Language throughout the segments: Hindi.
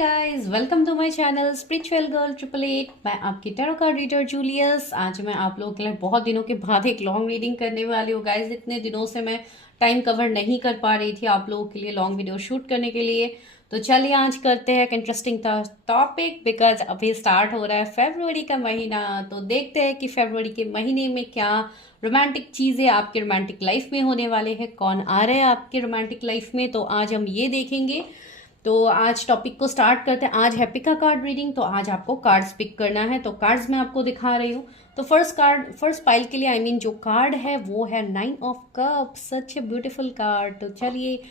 Guys, welcome to my channel spiritual girl 888। मैं आपकी टैरो कार्ड रीडर जूलियस। आज मैं आप लोगों के लिए बहुत दिनों के बाद एक लॉन्ग रीडिंग करने वाली हूँ गाइस। इतने दिनों से मैं टाइम कवर नहीं कर पा रही थी आप लोगों के लिए लॉन्ग वीडियो शूट करने के लिए। तो चलिए आज करते हैं एक इंटरेस्टिंग टॉपिक, बिकॉज अभी स्टार्ट हो रहा है फरवरी का महीना। तो देखते हैं कि फरवरी के महीने में क्या रोमांटिक चीज़ें आपके रोमांटिक लाइफ में होने वाले हैं, कौन आ रहे हैं आपके रोमांटिक लाइफ में। तो आज हम ये देखेंगे। तो आज टॉपिक को स्टार्ट करते हैं। आज है पिका कार्ड रीडिंग। तो आज आपको कार्ड्स पिक करना है। तो कार्ड्स मैं आपको दिखा रही हूँ। तो फर्स्ट पाइल के लिए जो कार्ड है वो है 9 of cup. Such a beautiful card. तो चलिए,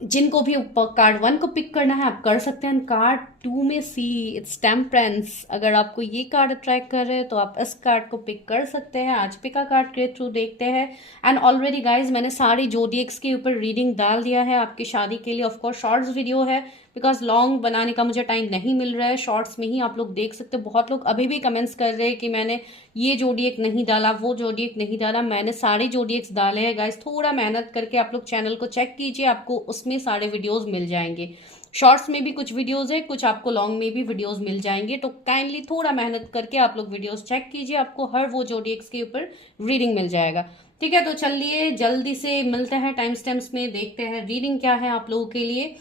जिनको भी कार्ड 1 को पिक करना है आप कर सकते हैं। कार्ड 2 में सी इट्स टेम्परेंस। अगर आपको ये कार्ड अट्रैक्ट कर रहे हैं तो आप इस कार्ड को पिक कर सकते हैं। आज पिका कार्ड के थ्रू देखते हैं। एंड ऑलरेडी गाइज मैंने सारी जोडियक्स के ऊपर रीडिंग डाल दिया है आपकी शादी के लिए। ऑफकोर्स शॉर्ट्स वीडियो है, बिकॉज लॉन्ग बनाने का मुझे टाइम नहीं मिल रहा है। शॉर्ट्स में ही आप लोग देख सकते हो। बहुत लोग अभी भी कमेंट्स कर रहे हैं कि मैंने ये जोडियक नहीं डाला, वो जोडियक नहीं डाला। मैंने सारे जोडियक्स डाले हैं गाइस। थोड़ा मेहनत करके आप लोग चैनल को चेक कीजिए, आपको उसमें सारे वीडियोस मिल जाएंगे। शॉर्ट्स में भी कुछ वीडियोस है, कुछ आपको लॉन्ग में भी वीडियोस मिल जाएंगे। तो काइंडली थोड़ा मेहनत करके आप लोग वीडियोस चेक कीजिए, आपको हर वो जोडियक्स के ऊपर रीडिंग मिल जाएगा। ठीक है, तो चलिए जल्दी से मिलते हैं टाइम स्टैम्प्स में, देखते हैं रीडिंग क्या है आप लोगों के लिए।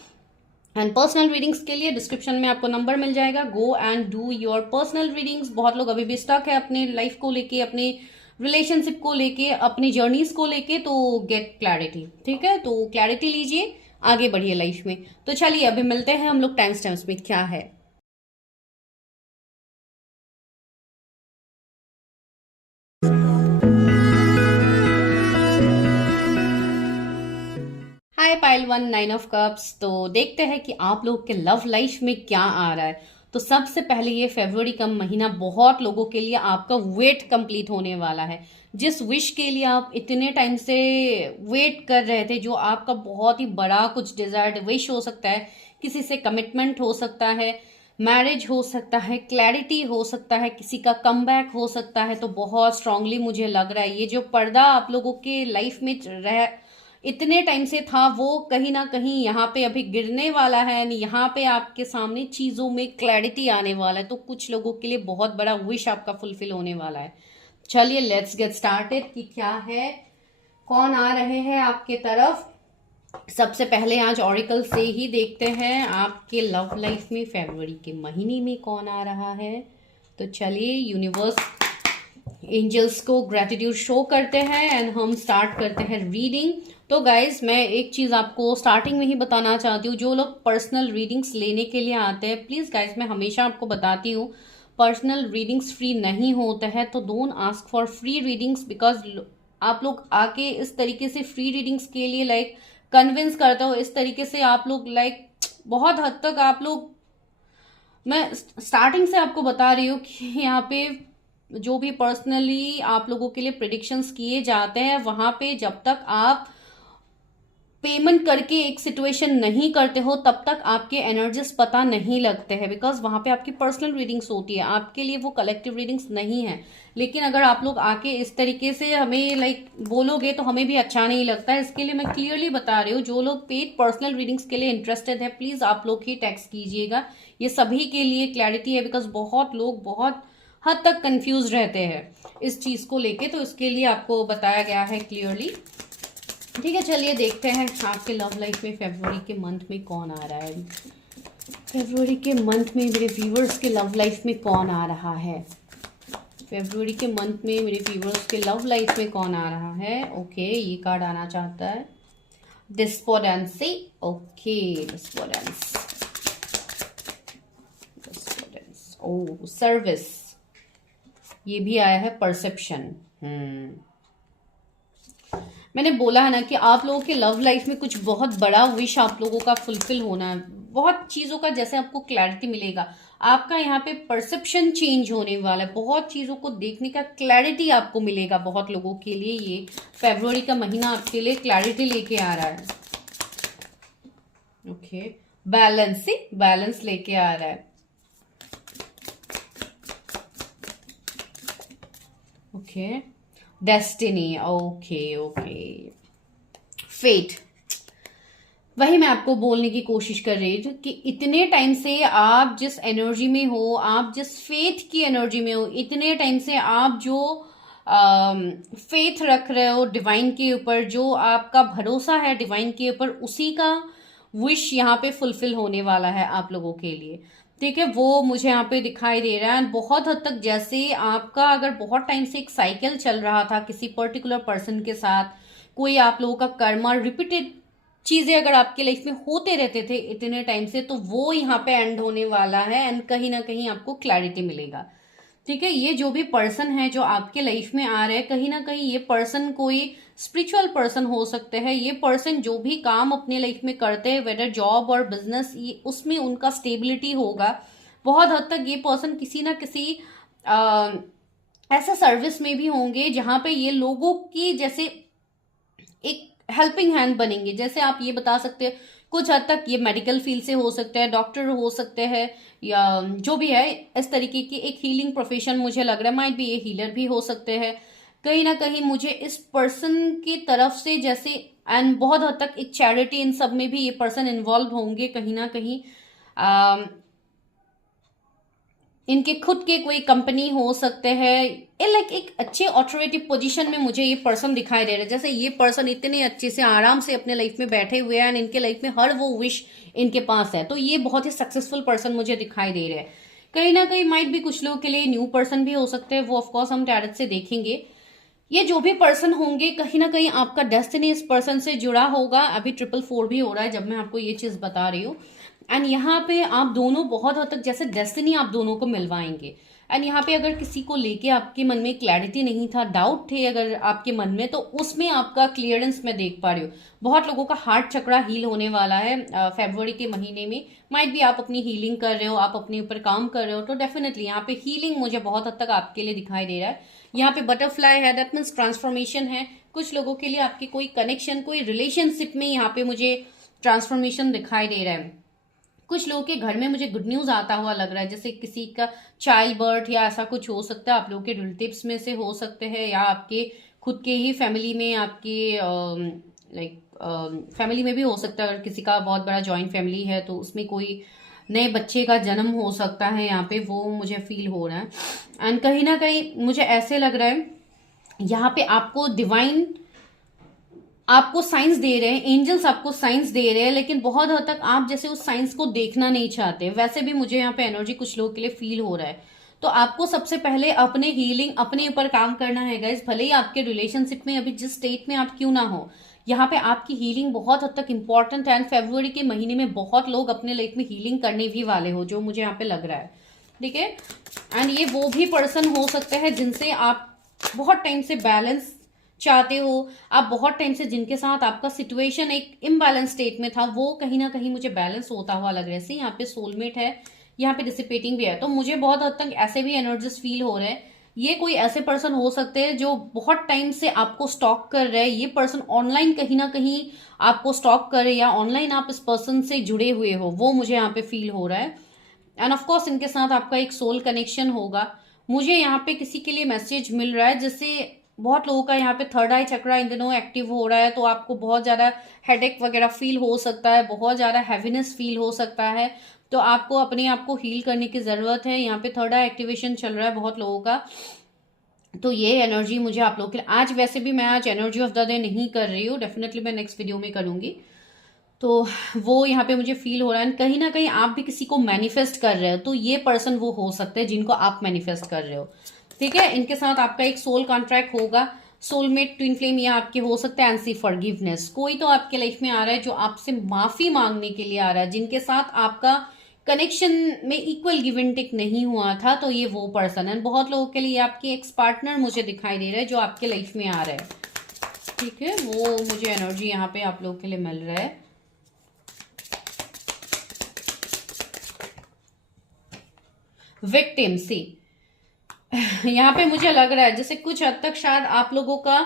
एंड पर्सनल रीडिंग्स के लिए डिस्क्रिप्शन में आपको नंबर मिल जाएगा। Go and do your personal readings. बहुत लोग अभी भी स्टक है अपने लाइफ को लेके, अपने रिलेशनशिप को लेके, अपनी जर्नीज को लेके। तो गेट क्लैरिटी। ठीक है, तो क्लैरिटी लीजिए, आगे बढ़िए लाइफ में। तो चलिए अभी मिलते हैं हम लोग टाइम स्टैम्प्स में क्या है। हाय पाइल 1 9 ऑफ कप्स। तो देखते हैं कि आप लोग के लव लाइफ में क्या आ रहा है। तो सबसे पहले ये फरवरी का महीना बहुत लोगों के लिए आपका वेट कंप्लीट होने वाला है। जिस विश के लिए आप इतने टाइम से वेट कर रहे थे, जो आपका बहुत ही बड़ा कुछ डिजायर्ड विश हो सकता है, किसी से कमिटमेंट हो सकता है, मैरिज हो सकता है, क्लैरिटी हो सकता है, किसी का कमबैक हो सकता है। तो बहुत स्ट्रांगली मुझे लग रहा है ये जो पर्दा आप लोगों के लाइफ में रह इतने टाइम से था, वो कहीं ना कहीं यहाँ पे अभी गिरने वाला है। यहाँ पे आपके सामने चीजों में क्लैरिटी आने वाला है। तो कुछ लोगों के लिए बहुत बड़ा विश आपका फुलफिल होने वाला है। चलिए लेट्स गेट स्टार्टेड कि क्या है, कौन आ रहे हैं आपके तरफ। सबसे पहले आज ऑरिकल से ही देखते हैं आपके लव लाइफ में फरवरी के महीने में कौन आ रहा है। तो चलिए यूनिवर्स एंजल्स को ग्रेटिट्यूड शो करते हैं एंड हम स्टार्ट करते हैं रीडिंग। तो गाइज मैं एक चीज आपको स्टार्टिंग में ही बताना चाहती हूँ। जो लोग पर्सनल रीडिंग्स लेने के लिए आते हैं, प्लीज गाइज मैं हमेशा आपको बताती हूँ पर्सनल रीडिंग्स फ्री नहीं होता है। तो don't ask for free readings, because आप लोग आके इस तरीके से फ्री रीडिंग्स के लिए कन्विंस करते हो। इस तरीके से आप लोग बहुत हद तक आप लोग, मैं स्टार्टिंग से आपको बता रही हूँ कि यहाँ पे जो भी पर्सनली आप लोगों के लिए प्रिडिक्शंस किए जाते हैं, वहां पे जब तक आप पेमेंट करके एक सिचुएशन नहीं करते हो तब तक आपके एनर्जीज पता नहीं लगते हैं। बिकॉज वहां पे आपकी पर्सनल रीडिंग्स होती है, आपके लिए वो कलेक्टिव रीडिंग्स नहीं है। लेकिन अगर आप लोग आके इस तरीके से हमें बोलोगे तो हमें भी अच्छा नहीं लगता है। इसके लिए मैं क्लियरली बता रही हूँ, जो लोग पेड पर्सनल रीडिंग्स के लिए इंटरेस्टेड है, प्लीज आप लोग ही टेक्स्ट कीजिएगा। ये सभी के लिए क्लैरिटी है, बिकॉज बहुत लोग बहुत हद तक कंफ्यूज रहते हैं इस चीज को लेके। तो इसके लिए आपको बताया गया है क्लियरली। ठीक है, चलिए देखते हैं आपके लव लाइफ में फरवरी के मंथ में कौन आ रहा है। फरवरी के मंथ में मेरे व्यूवर्स के लव लाइफ में कौन आ रहा है। फरवरी के मंथ में मेरे व्यूवर्स के लव लाइफ में कौन आ रहा है। ओके, ये कार्ड आना चाहता है डिस्पोडेंसी। ओके, डिस्पोडेंस, ओ सर्विस, ये भी आया है परसेप्शन। मैंने बोला है ना कि आप लोगों के लव लाइफ में कुछ बहुत बड़ा विश आप लोगों का फुलफिल होना है। बहुत चीजों का जैसे आपको क्लैरिटी मिलेगा, आपका यहाँ पे परसेप्शन चेंज होने वाला है। बहुत चीजों को देखने का क्लैरिटी आपको मिलेगा। बहुत लोगों के लिए ये फरवरी का महीना आपके लिए क्लैरिटी लेके आ रहा है। ओके, बैलेंस, बैलेंस लेके आ रहा है। Okay, destiny. Okay okay, fate. वही मैं आपको बोलने की कोशिश कर रही हूँ कि इतने टाइम से आप जिस एनर्जी में हो, आप जिस फेथ की एनर्जी में हो, इतने टाइम से आप जो फेथ रख रहे हो डिवाइन के ऊपर, जो आपका भरोसा है डिवाइन के ऊपर, उसी का विश यहाँ पे फुलफिल होने वाला है आप लोगों के लिए। ठीक है, वो मुझे यहाँ पे दिखाई दे रहा है। बहुत हद तक जैसे आपका अगर बहुत टाइम से एक साइकिल चल रहा था किसी पर्टिकुलर पर्सन के साथ, कोई आप लोगों का कर्मा रिपीटेड चीजें अगर आपके लाइफ में होते रहते थे इतने टाइम से, तो वो यहाँ पे एंड होने वाला है एंड कहीं ना कहीं आपको क्लैरिटी मिलेगा। ठीक है, ये जो भी पर्सन है जो आपके लाइफ में आ रहे हैं, कहीं ना कहीं ये पर्सन कोई स्पिरिचुअल पर्सन हो सकते हैं। ये पर्सन जो भी काम अपने लाइफ में करते हैं, वेदर जॉब और बिजनेस, उसमें उनका स्टेबिलिटी होगा। बहुत हद तक ये पर्सन किसी ना किसी ऐसा सर्विस में भी होंगे जहां पे ये लोगों की जैसे एक हेल्पिंग हैंड बनेंगे। जैसे आप ये बता सकते हैं, कुछ हद तक ये मेडिकल फील्ड से हो सकते हैं, डॉक्टर हो सकते हैं, या जो भी है इस तरीके की एक हीलिंग प्रोफेशन मुझे लग रहा है। माइट भी ये हीलर भी हो सकते हैं। कहीं ना कहीं मुझे इस पर्सन की तरफ से जैसे, एंड बहुत हद तक एक चैरिटी इन सब में भी ये पर्सन इन्वॉल्व होंगे कहीं ना कहीं। इनके खुद के कोई कंपनी हो सकते हैं, लाइक एक अच्छे ऑथोरिटी पोजीशन में मुझे ये पर्सन दिखाई दे रहा है। जैसे ये पर्सन इतने अच्छे से आराम से अपने लाइफ में बैठे हुए हैं एंड इनके लाइफ में हर वो विश इनके पास है, तो ये बहुत ही सक्सेसफुल पर्सन मुझे दिखाई दे रहे हैं। कहीं ना कहीं माइट भी कुछ लोगों के लिए न्यू पर्सन भी हो सकते हैं, वो ऑफकोर्स हम टैरेट से देखेंगे। ये जो भी पर्सन होंगे कहीं ना कहीं आपका डेस्टिनी इस पर्सन से जुड़ा होगा। अभी 444 भी हो रहा है जब मैं आपको ये चीज बता रही हूँ। एंड यहाँ पे आप दोनों बहुत हद तक जैसे डेस्टिनी आप दोनों को मिलवाएंगे। एंड यहाँ पे अगर किसी को लेके आपके मन में क्लैरिटी नहीं था, डाउट थे अगर आपके मन में, तो उसमें आपका क्लियरेंस मैं देख पा रही हूँ। बहुत लोगों का हार्ट चक्रा हील होने वाला है फरवरी के महीने में। माइट भी आप अपनी हीलिंग कर रहे हो, आप अपने ऊपर काम कर रहे हो, तो डेफिनेटली यहाँ पे हीलिंग मुझे बहुत हद तक आपके लिए दिखाई दे रहा है। यहाँ पे बटरफ्लाई है, दैट मीन्स ट्रांसफॉर्मेशन है। कुछ लोगों के लिए आपकी कोई कनेक्शन, कोई रिलेशनशिप में यहाँ पे मुझे ट्रांसफॉर्मेशन दिखाई दे रहा है। कुछ लोगों के घर में मुझे गुड न्यूज आता हुआ लग रहा है, जैसे किसी का चाइल्ड बर्थ या ऐसा कुछ हो सकता है। आप लोगों के रिलेटिव्स में से हो सकते हैं, या आपके खुद के ही फैमिली में, आपके लाइक फैमिली में भी हो सकता है। अगर किसी का बहुत बड़ा जॉइंट फैमिली है तो उसमें कोई नए बच्चे का जन्म हो सकता है यहाँ पे, वो मुझे फील हो रहा है। एंड कहीं ना कहीं मुझे ऐसे लग रहा है यहाँ पे आपको डिवाइन आपको साइंस दे रहे हैं, एंजल्स आपको साइंस दे रहे हैं, लेकिन बहुत हद तक आप जैसे उस साइंस को देखना नहीं चाहते। वैसे भी मुझे यहाँ पे एनर्जी कुछ लोगों के लिए फील हो रहा है। तो आपको सबसे पहले अपने हीलिंग, अपने ऊपर काम करना है गाइस। भले ही आपके रिलेशनशिप में अभी जिस स्टेट में आप क्यों ना हो, यहाँ पे आपकी हीलिंग बहुत हद तक इंपॉर्टेंट है। एंड फरवरी के महीने में बहुत लोग अपने लाइफ में हीलिंग करने भी वाले हो, जो मुझे यहाँ पे लग रहा है। ठीक है, एंड ये वो भी पर्सन हो सकते हैं जिनसे आप बहुत टाइम से बैलेंस चाहते हो। आप बहुत टाइम से जिनके साथ आपका सिचुएशन एक इम्बैलेंस स्टेट में था, वो कहीं ना कहीं मुझे बैलेंस होता हुआ लग रहा है। यहाँ पे सोलमेट है, यहाँ पे डिसिपेटिंग भी है। तो मुझे बहुत हद तक ऐसे भी एनर्जीज फील हो रहे हैं। ये कोई ऐसे पर्सन हो सकते हैं जो बहुत टाइम से आपको स्टॉक कर रहे हैं। ये पर्सन ऑनलाइन कहीं ना कहीं आपको स्टॉक कर रहे हैं, या ऑनलाइन आप इस पर्सन से जुड़े हुए हो, वो मुझे यहाँ पे फील हो रहा है। एंड ऑफकोर्स इनके साथ आपका एक सोल कनेक्शन होगा। मुझे यहाँ पे किसी के लिए मैसेज मिल रहा है, जैसे बहुत लोगों का यहाँ पे थर्ड आई चक्रा इन दिनों एक्टिव हो रहा है, तो आपको बहुत ज्यादा हेडेक वगैरह फील हो सकता है, बहुत ज्यादा हैवीनेस फील हो सकता है। तो आपको अपने आप को हील करने की जरूरत है। यहाँ पे थर्ड आई एक्टिवेशन चल रहा है बहुत लोगों का। तो ये एनर्जी मुझे आप लोगों के लिए आज, वैसे भी मैं आज एनर्जी ऑफ द डे नहीं कर रही हूँ, डेफिनेटली मैं नेक्स्ट वीडियो में करूंगी। तो वो यहाँ पे मुझे फील हो रहा है। कहीं ना कहीं आप भी किसी को मैनिफेस्ट कर रहे हो, तो ये पर्सन वो हो सकते हैं जिनको आप मैनिफेस्ट कर रहे हो। ठीक है, इनके साथ आपका एक सोल कॉन्ट्रैक्ट होगा। सोलमेट, ट्विन फ्लेम, ये आपके हो सकते हैं। एंसी फॉरगिवनेस, कोई तो आपके लाइफ में आ रहा है जो आपसे माफी मांगने के लिए आ रहा है, जिनके साथ आपका कनेक्शन में इक्वल गिव एंड टेक नहीं हुआ था, तो ये वो पर्सन है। बहुत लोगों के लिए आपके एक्स पार्टनर मुझे दिखाई दे रहा है जो आपके लाइफ में आ रहा है। ठीक है, वो मुझे एनर्जी यहाँ पे आप लोगों के लिए मिल रहा है। विक्टिम, सी यहाँ पे मुझे लग रहा है जैसे कुछ हद तक शायद आप लोगों का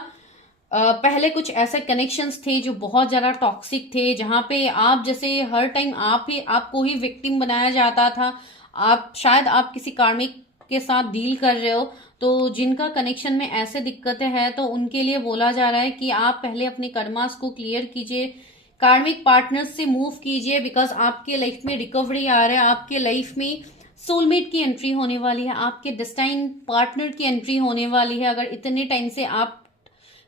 पहले कुछ ऐसे कनेक्शंस थे जो बहुत ज्यादा टॉक्सिक थे, जहां पे आप जैसे हर टाइम आपको ही विक्टिम बनाया जाता था। आप शायद आप किसी कार्मिक के साथ डील कर रहे हो, तो जिनका कनेक्शन में ऐसे दिक्कतें हैं, तो उनके लिए बोला जा रहा है कि आप पहले अपने कर्मास को क्लियर कीजिए, कार्मिक पार्टनर्स से मूव कीजिए, बिकॉज आपके लाइफ में रिकवरी आ रहा है, आपके लाइफ में सोलमेट की एंट्री होने वाली है, आपके डेस्टाइन पार्टनर की एंट्री होने वाली है। अगर इतने टाइम से आप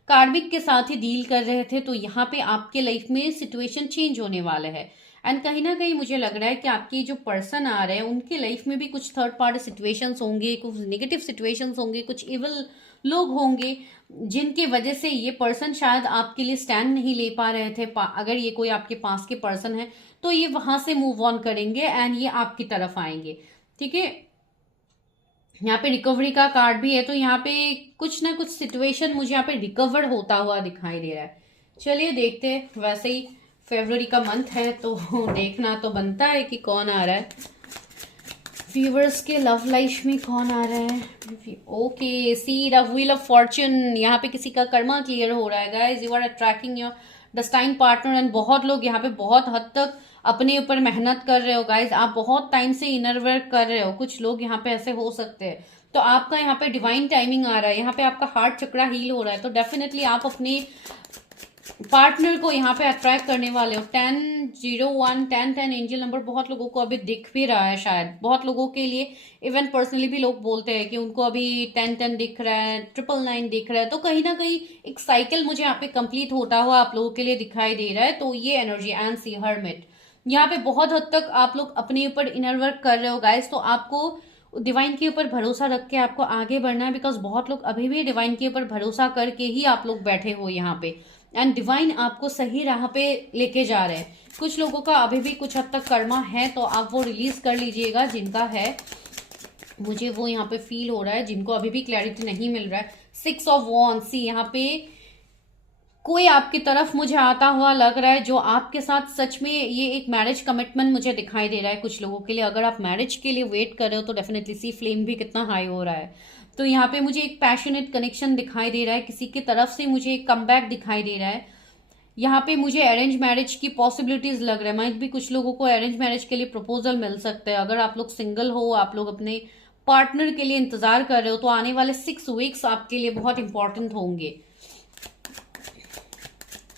कार्मिक के साथ ही डील कर रहे थे तो यहाँ पे आपके लाइफ में सिचुएशन चेंज होने वाला है। एंड कहीं ना कहीं मुझे लग रहा है कि आपके जो पर्सन आ रहे हैं उनके लाइफ में भी कुछ थर्ड पार्टी सिचुएशंस होंगे, कुछ नेगेटिव सिचुएशंस होंगे, कुछ इवल लोग होंगे जिनके वजह से ये पर्सन शायद आपके लिए स्टैंड नहीं ले पा रहे थे। अगर ये कोई आपके पास के पर्सन है तो ये वहां से मूव ऑन करेंगे एंड ये आपकी तरफ आएंगे। ठीक है, यहाँ पे रिकवरी का कार्ड भी है, तो यहाँ पे कुछ ना कुछ सिचुएशन मुझे यहाँ पे रिकवर होता हुआ दिखाई दे रहा है। चलिए देखते हैं। वैसे ही फरवरी का मंथ है तो देखना तो बनता है कि कौन आ रहा है, व्यूअर्स के लव लाइफ में कौन आ रहा है। Okay, see the wheel of fortune, यहाँ पे किसी का कर्मा क्लियर हो रहा है guys. You are attracting your destined partner and बहुत लोग यहाँ पे बहुत हद तक अपने ऊपर मेहनत कर रहे हो गाइज। आप बहुत टाइम से इनर वर्क कर रहे हो, कुछ लोग यहाँ पे ऐसे हो सकते हैं। तो आपका यहाँ पे डिवाइन टाइमिंग आ रहा है, यहाँ पे आपका हार्ट चक्रा हील हो रहा है, तो डेफिनेटली आप अपने पार्टनर को यहाँ पे अट्रैक्ट करने वाले हो। 1001 1010 एंजल नंबर बहुत लोगों को अभी दिख भी रहा है, शायद बहुत लोगों के लिए इवन पर्सनली भी लोग बोलते हैं कि उनको अभी 1010 दिख रहा है, 999 दिख रहा है। तो कहीं ना कहीं एक साइकिल मुझे यहाँ पे कंप्लीट होता हुआ आप लोगों के लिए दिखाई दे रहा है। तो ये एनर्जी एंड सी हर्मिट, यहाँ पे बहुत हद तक आप लोग अपने ऊपर इनर वर्क कर रहे हो गाइस। तो आपको डिवाइन के ऊपर भरोसा रख के आपको आगे बढ़ना है, बिकॉज बहुत लोग अभी भी डिवाइन के ऊपर भरोसा करके ही आप लोग बैठे हो यहाँ पे, एंड डिवाइन आपको सही राह पे लेके जा रहे हैं। कुछ लोगों का अभी भी कुछ हद तक कर्मा है तो आप वो रिलीज कर लीजिएगा जिनका है, मुझे वो यहाँ पे फील हो रहा है। जिनको अभी भी क्लैरिटी नहीं मिल रहा है, 6 ऑफ वॉन्ड्स, यहाँ पे कोई आपकी तरफ मुझे आता हुआ लग रहा है जो आपके साथ सच में ये एक मैरिज कमिटमेंट मुझे दिखाई दे रहा है कुछ लोगों के लिए। अगर आप मैरिज के लिए वेट कर रहे हो तो डेफिनेटली सी फ्लेम भी कितना हाई हो रहा है। तो यहाँ पे मुझे एक पैशनेट कनेक्शन दिखाई दे रहा है, किसी की तरफ से मुझे एक कमबैक दिखाई दे रहा है। यहाँ पे मुझे अरेंज मैरिज की पॉसिबिलिटीज लग रहा है, माइट भी कुछ लोगों को अरेंज मैरिज के लिए प्रपोजल मिल सकता है। अगर आप लोग सिंगल हो, आप लोग अपने पार्टनर के लिए इंतजार कर रहे हो, तो आने वाले 6 वीक्स आपके लिए बहुत इंपॉर्टेंट होंगे।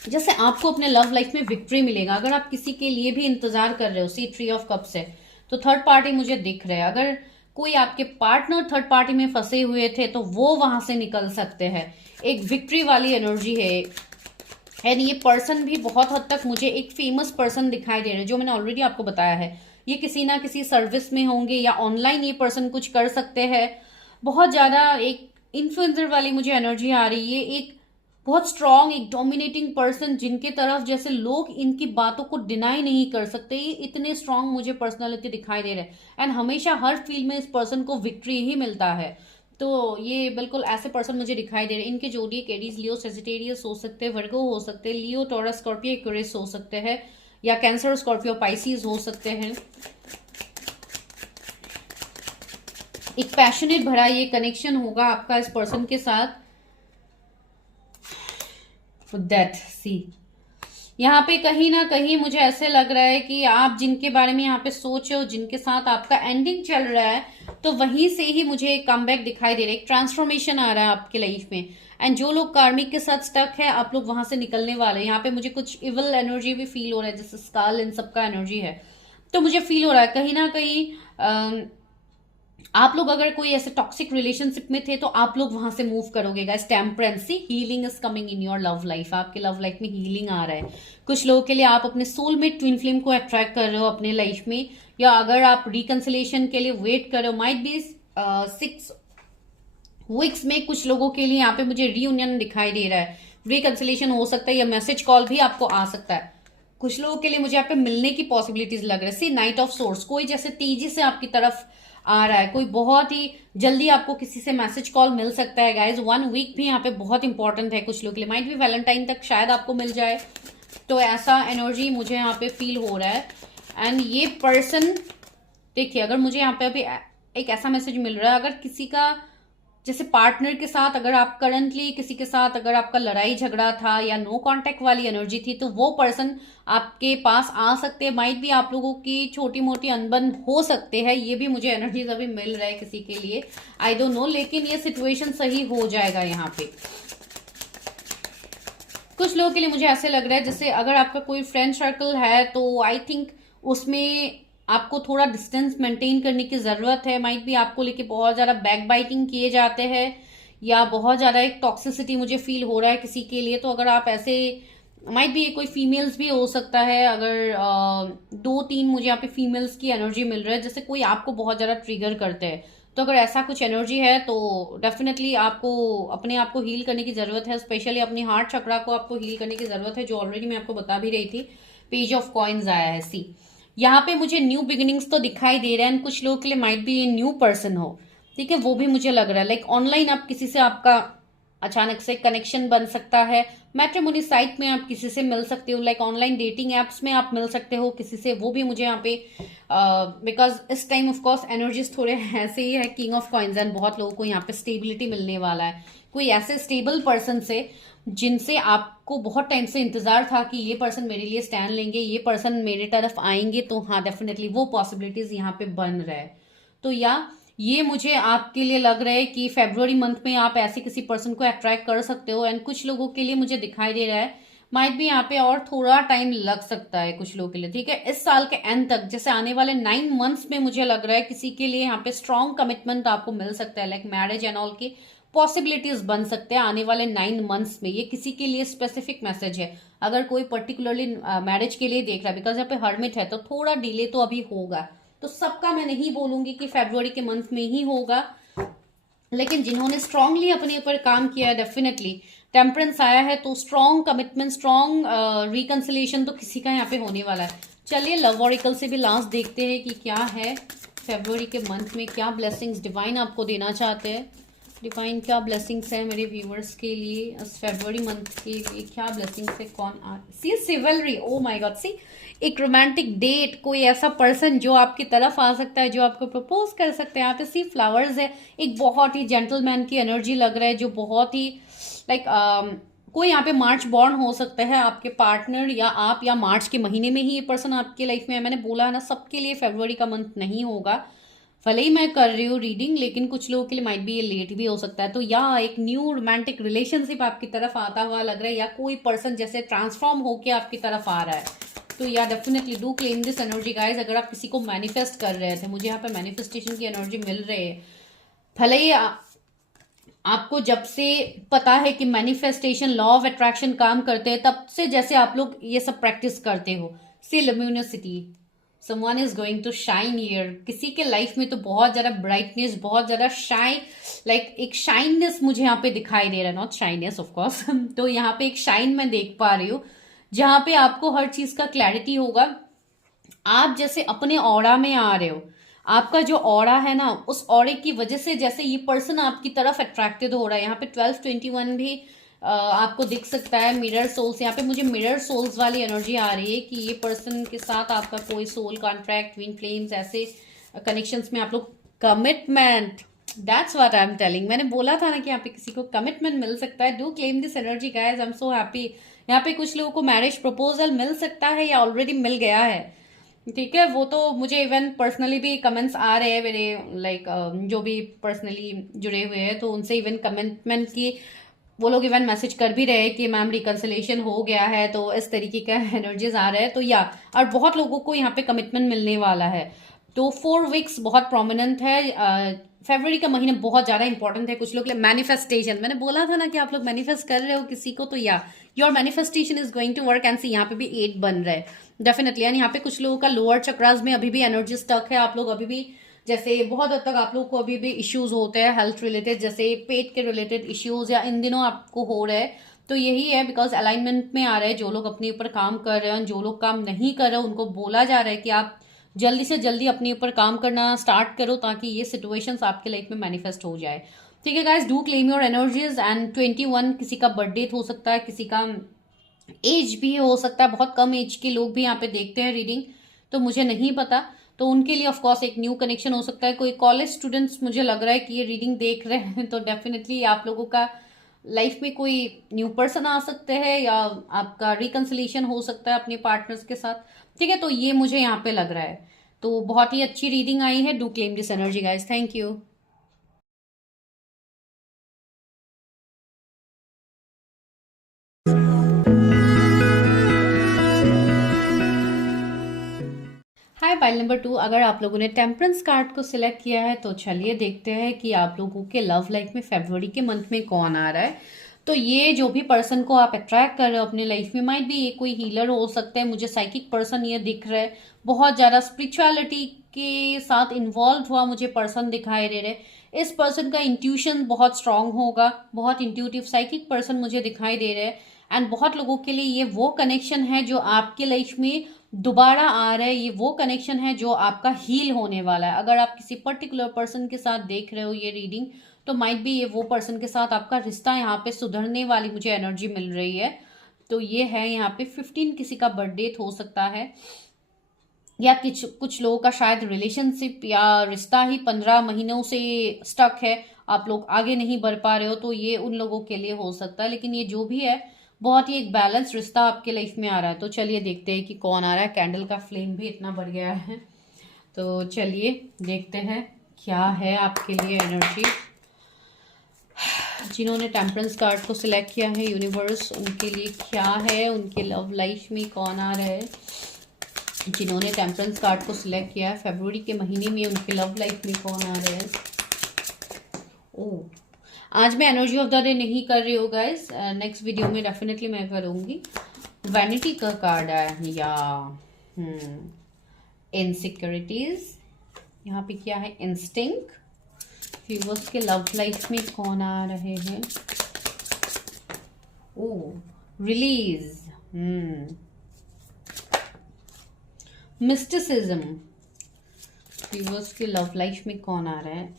जैसे आपको अपने लव लाइफ में विक्ट्री मिलेगा। अगर आप किसी के लिए भी इंतजार कर रहे हो, सी 3 ऑफ कप्स है, तो थर्ड पार्टी मुझे दिख रहा है। अगर कोई आपके पार्टनर थर्ड पार्टी में फंसे हुए थे तो वो वहां से निकल सकते हैं, एक विक्ट्री वाली एनर्जी है। एंड ये पर्सन भी बहुत हद तक मुझे एक फेमस पर्सन दिखाई दे रहे हैं, जो मैंने ऑलरेडी आपको बताया है। ये किसी ना किसी सर्विस में होंगे या ऑनलाइन ये पर्सन कुछ कर सकते हैं। बहुत ज्यादा एक इन्फ्लुएंसर वाली मुझे एनर्जी आ रही है, एक बहुत स्ट्रांग, एक डोमिनेटिंग पर्सन जिनके तरफ जैसे लोग इनकी बातों को डिनाई नहीं कर सकते। ये इतने स्ट्रांग मुझे पर्सनालिटी दिखाई दे रहे हैं एंड हमेशा हर फील्ड में इस पर्सन को विक्ट्री ही मिलता है। तो ये बिल्कुल ऐसे पर्सन मुझे दिखाई दे रहे हैं। इनके जोडिएक एरीज, लियो, सेजिटेरियस हो सकते हैं, वर्गो हो सकते हैं, लियो, टॉरस, स्कॉर्पियो, एक्वेरियस हो सकते हैं, या कैंसर, स्कॉर्पियो, पाइसिस हो सकते हैं। एक पैशनेट भरा ये कनेक्शन होगा आपका इस पर्सन के साथ। डेथ, सी यहाँ पे कहीं ना कहीं मुझे ऐसे लग रहा है कि आप जिनके बारे में यहाँ पे सोच रहे हो, जिनके साथ आपका एंडिंग चल रहा है, तो वहीं से ही मुझे एक कमबैक दिखाई दे रहा है, एक ट्रांसफॉर्मेशन आ रहा है आपके लाइफ में। एंड जो लोग कार्मिक के साथ स्टक है, आप लोग वहां से निकलने वाले हैं। यहाँ पे मुझे कुछ इवल एनर्जी भी फील हो रहा है, जैसे स्काल इन सबका एनर्जी है। तो मुझे फील हो रहा है कहीं ना कहीं आप लोग अगर कोई ऐसे टॉक्सिक रिलेशनशिप में थे तो आप लोग वहां से मूव करोगे guys. Temperance, healing is coming in your love life. आपके लव लाइफ में हीलिंग आ रहा है। कुछ लोगों के लिए आप अपने सोलमेट ट्विन फ्लेम को अट्रैक्ट कर रहे हो अपने लाइफ में, या अगर आप रिकंसिलेशन के लिए वेट कर रहे हो, माइट बी 6 वीक्स में कुछ लोगों के लिए यहाँ पे मुझे रीयूनियन दिखाई दे रहा है। रिकंसिलेशन हो सकता है या मैसेज कॉल भी आपको आ सकता है। कुछ लोगों के लिए मुझे यहाँ पे मिलने की पॉसिबिलिटीज लग रही है। सी नाइट ऑफ सोर्स, कोई जैसे तेजी से आपकी तरफ आ रहा है, कोई बहुत ही जल्दी आपको किसी से मैसेज कॉल मिल सकता है गाइज। 1 वीक भी यहाँ पे बहुत इंपॉर्टेंट है कुछ लोग के लिए, माइट भी वैलेंटाइन तक शायद आपको मिल जाए। तो ऐसा एनर्जी मुझे यहाँ पे फील हो रहा है। एंड ये पर्सन, देखिए अगर मुझे यहाँ पे अभी एक ऐसा मैसेज मिल रहा है, अगर किसी का जैसे पार्टनर के साथ, अगर आप करंटली किसी के साथ अगर आपका लड़ाई झगड़ा था या नो कांटेक्ट वाली एनर्जी थी, तो वो पर्सन आपके पास आ सकते हैं। माइट भी आप लोगों की छोटी मोटी अनबन हो सकते हैं, ये भी मुझे एनर्जीज अभी मिल रहा है किसी के लिए, आई डोंट नो, लेकिन ये सिचुएशन सही हो जाएगा यहाँ पे। कुछ लोगों के लिए मुझे ऐसे लग रहा है जैसे अगर आपका कोई फ्रेंड सर्कल है तो आई थिंक उसमें आपको थोड़ा डिस्टेंस मेंटेन करने की जरूरत है। माइट भी आपको लेके बहुत ज्यादा बैक बाइटिंग किए जाते हैं या बहुत ज्यादा एक टॉक्सिसिटी मुझे फील हो रहा है किसी के लिए। तो अगर आप ऐसे, माइट भी ये कोई फीमेल्स भी हो सकता है, अगर दो तीन मुझे यहाँ पे फीमेल्स की एनर्जी मिल रहा है जैसे कोई आपको बहुत ज्यादा ट्रिगर करते हैं। तो अगर ऐसा कुछ एनर्जी है तो डेफिनेटली आपको अपने आप को हील करने की जरूरत है, स्पेशली अपनी हार्ट चक्रा को आपको हील करने की जरूरत है, जो ऑलरेडी मैं आपको बता भी रही थी। पेज ऑफ कॉइन्स आया है, सी यहाँ पे मुझे न्यू बिगिनिंग्स तो दिखाई दे रहे हैं। कुछ लोगों के लिए माइट भी ये न्यू पर्सन हो, ठीक है, वो भी मुझे लग रहा है। लाइक ऑनलाइन आप किसी से आपका अचानक से कनेक्शन बन सकता है, मैट्रिमोनी साइट में आप किसी से मिल सकते हो, लाइक ऑनलाइन डेटिंग एप्स में आप मिल सकते हो किसी से, वो भी मुझे यहाँ पे बिकॉज इस टाइम ऑफ कोर्स एनर्जीज थोड़े ऐसे ही है, किंग ऑफ कॉइन्स, एंड बहुत लोगों को यहाँ पे स्टेबिलिटी मिलने वाला है। कोई ऐसे स्टेबल पर्सन से जिनसे आपको बहुत टाइम से इंतजार था कि ये पर्सन मेरे लिए स्टैंड लेंगे, ये पर्सन मेरे तरफ आएंगे, तो हाँ डेफिनेटली वो पॉसिबिलिटीज यहाँ पे बन रहा है। तो या ये मुझे आपके लिए लग रहा है कि फेब्रुवरी मंथ में आप ऐसे किसी पर्सन को अट्रैक्ट कर सकते हो। एंड कुछ लोगों के लिए मुझे दिखाई दे रहा है माइट भी यहाँ पे और थोड़ा टाइम लग सकता है कुछ लोगों के लिए, ठीक है, इस साल के एंड तक, जैसे आने वाले 9 मंथ्स में मुझे लग रहा है किसी के लिए यहाँ पे स्ट्रॉन्ग कमिटमेंट आपको मिल सकता है, लाइक मैरिज एंड ऑल की पॉसिबिलिटीज बन सकते हैं आने वाले 9 मंथ्स में। ये किसी के लिए स्पेसिफिक मैसेज है अगर कोई पर्टिकुलरली मैरिज के लिए देख रहा है, बिकॉज यहाँ पे हर्मिट है तो थोड़ा डिले तो अभी होगा। तो सबका मैं नहीं बोलूंगी कि फेब्रुवरी के मंथ में ही होगा, लेकिन जिन्होंने स्ट्रांगली अपने ऊपर काम किया है डेफिनेटली, टेम्परेंस आया है तो स्ट्रॉन्ग कमिटमेंट, स्ट्रॉन्ग रिकंसिलिएशन तो किसी का यहाँ पे होने वाला है। चलिए लव ऑरिकल से भी लास्ट देखते हैं कि क्या है फेब्रुवरी के मंथ में, क्या ब्लेसिंग्स डिवाइन आपको देना चाहते हैं। डिवाइन क्या ब्लेसिंग्स है मेरे व्यूवर्स के लिए इस फेब्रुवरी मंथ के लिए, क्या ब्लेसिंग्स है, कौन आ सी सिवलरी, ओ माय गॉड, सी एक रोमांटिक डेट, कोई ऐसा पर्सन जो आपकी तरफ आ सकता है, जो आपको प्रपोज कर सकते हैं। यहाँ पे सी फ्लावर्स है, एक बहुत ही जेंटलमैन की एनर्जी लग रहा है, जो बहुत ही लाइक कोई यहाँ पे मार्च बॉर्न हो सकता है आपके पार्टनर या आप, या मार्च के महीने में ही ये पर्सन आपके लाइफ में है। मैंने बोला है ना, सबके लिए फेब्रुवरी का मंथ नहीं होगा, भले ही मैं कर रही हूँ रीडिंग, लेकिन कुछ लोगों के लिए माइट भी ये लेट भी हो सकता है। तो या एक न्यू रोमांटिक रिलेशनशिप आपकी तरफ आता हुआ लग रहा है, या कोई पर्सन जैसे ट्रांसफॉर्म होके आपकी तरफ आ रहा है। तो या definitely do claim this energy guys. अगर आप किसी को मैनिफेस्ट कर रहे थे, मुझे यहाँ पे मैनिफेस्टेशन की एनर्जी मिल रही है। भले ही आपको जब से पता है कि मैनिफेस्टेशन लॉ ऑफ अट्रैक्शन काम करते हैं, तब से जैसे आप लोग ये सब प्रैक्टिस करते हो, see luminosity, someone is going to shine here, किसी के लाइफ में तो बहुत ज्यादा ब्राइटनेस, बहुत ज्यादा शाइन, लाइक एक शाइननेस मुझे यहाँ पे दिखाई दे रहा है, नॉट शाइनेस ऑफ कोर्स तो यहाँ पे एक शाइन मैं देख पा रही हूँ, जहां पे आपको हर चीज का क्लैरिटी होगा। आप जैसे अपने ऑरा में आ रहे हो, आपका जो ऑरा है ना, उस ऑरे की वजह से जैसे ये पर्सन आपकी तरफ अट्रैक्टेड हो रहा है। यहाँ पे 1221 भी आपको दिख सकता है, मिरर सोल्स, यहाँ पे मुझे मिरर सोल्स वाली एनर्जी आ रही है कि ये पर्सन के साथ आपका कोई सोल कॉन्ट्रैक्ट, ट्विन फ्लेम्स, ऐसे कनेक्शंस में आप लोग commitment, that's what I am telling. मैंने बोला था ना कि यहाँ पे किसी को कमिटमेंट मिल सकता है। Do claim this energy guys, I am so happy. यहाँ पे कुछ लोगों को मैरिज प्रपोजल मिल सकता है या ऑलरेडी मिल गया है, ठीक है। वो तो मुझे इवन पर्सनली भी कमेंट्स आ रहे हैं मेरे, लाइक जो भी पर्सनली जुड़े हुए हैं, तो उनसे इवन कमिटमेंट की वो लोग इवन मैसेज कर भी रहे हैं कि मैम रिकंसिलेशन हो गया है, तो इस तरीके का एनर्जीज आ रहे हैं। तो या और बहुत लोगों को यहाँ पे कमिटमेंट मिलने वाला है। तो 4 वीक्स बहुत प्रोमिनेंट है। फरवरी का महीना बहुत ज्यादा इंपॉर्टेंट है कुछ लोग के लिए। मैनिफेस्टेशन, मैंने बोला था ना कि आप लोग मैनिफेस्ट कर रहे हो किसी को, तो या your manifestation is going to work. And see यहाँ पे भी 8 बन रहा है डेफिनेटली। एंड यहाँ पे कुछ लोगों का लोअर चक्रास में अभी भी एनर्जी स्टक है। आप लोग अभी भी जैसे बहुत हद तक आप लोग को अभी भी इश्यूज होते हैं हेल्थ रिलेटेड, जैसे पेट के रिलेटेड इश्यूज या इन दिनों आपको हो रहे हैं। तो यही है, बिकॉज अलाइनमेंट में आ रहे हैं। जो लोग अपने ऊपर काम कर रहे हैं, जो लोग काम नहीं कर रहे, उनको बोला जा रहा है कि आप जल्दी से जल्दी अपने ऊपर काम करना स्टार्ट करो, ताकि ये सिचुएशंस आपके लाइफ में मैनिफेस्ट हो जाए, ठीक है guys. Do claim your energies. And 21 किसी का बर्थडे हो सकता है, किसी का एज भी हो सकता है। बहुत कम एज के लोग भी यहाँ पे देखते हैं रीडिंग, तो मुझे नहीं पता। तो उनके लिए ऑफ कोर्स एक न्यू कनेक्शन हो सकता है। कोई कॉलेज स्टूडेंट्स मुझे लग रहा है कि ये रीडिंग देख रहे हैं, तो डेफिनेटली आप लोगों का लाइफ में कोई न्यू पर्सन आ सकते हैं, या आपका रिकंसिलेशन हो सकता है अपने पार्टनर्स के साथ, ठीक है। तो ये मुझे यहाँ पे लग रहा है। तो बहुत ही अच्छी रीडिंग आई है। Do claim this energy guys, thank you. Pile number 2, अगर आप लोगों ने टेम्परेंस कार्ड को सिलेक्ट किया है तो चलिए देखते हैं कि आप लोगों के लव लाइफ में फरवरी के मंथ में कौन आ रहा है। तो ये जो भी पर्सन को आप अट्रैक्ट कर रहे हो अपने लाइफ में, माइट भी ये कोई हीलर हो सकता है, मुझे साइकिक पर्सन ये दिख रहा है, बहुत ज़्यादा स्पिरिचुअलिटी के साथ इन्वॉल्व हुआ मुझे पर्सन दिखाई दे रहे हैं। इस पर्सन का इंट्यूशन बहुत स्ट्रांग होगा, बहुत इंट्यूटिव साइकिक पर्सन मुझे दिखाई दे रहे हैं। एंड बहुत लोगों के लिए ये वो कनेक्शन है जो आपके लाइफ में दोबारा आ रहा है, ये वो कनेक्शन है जो आपका हील होने वाला है। अगर आप किसी पर्टिकुलर पर्सन के साथ देख रहे हो ये रीडिंग, तो माइट भी ये वो पर्सन के साथ आपका रिश्ता यहाँ पे सुधरने वाली मुझे एनर्जी मिल रही है। तो ये है यहाँ पे 15 किसी का बर्थडे हो सकता है, या कुछ लोगों का शायद रिलेशनशिप या रिश्ता ही 15 महीनों से स्टक है, आप लोग आगे नहीं बढ़ पा रहे हो, तो ये उन लोगों के लिए हो सकता है। लेकिन ये जो भी है, बहुत ही एक बैलेंस रिश्ता आपके लाइफ में आ रहा है। तो चलिए देखते हैं कि कौन आ रहा है। कैंडल का फ्लेम भी इतना बढ़ गया है, तो चलिए देखते हैं क्या है आपके लिए एनर्जी। जिन्होंने टेम्परेंस कार्ड को सिलेक्ट किया है यूनिवर्स, उनके लिए क्या है, उनके लव लाइफ में कौन आ रहा है। जिन्होंने टेम्परेंस कार्ड को सिलेक्ट किया है फरवरी के महीने में, उनके लव लाइफ में कौन आ रहा है। ओह, आज मैं एनर्जी ऑफ द डे नहीं कर रही हूँ गाइस, नेक्स्ट वीडियो में डेफिनेटली मैं करूँगी। वैनिटी का कार्ड आया है, या इनसिक्योरिटीज, यहाँ पे क्या है, इंस्टिंक्ट। व्यूअर्स के लव लाइफ में कौन आ रहे हैं। ओह, रिलीज, मिस्टिसिज्म। व्यूअर्स के लव लाइफ में कौन आ रहा है।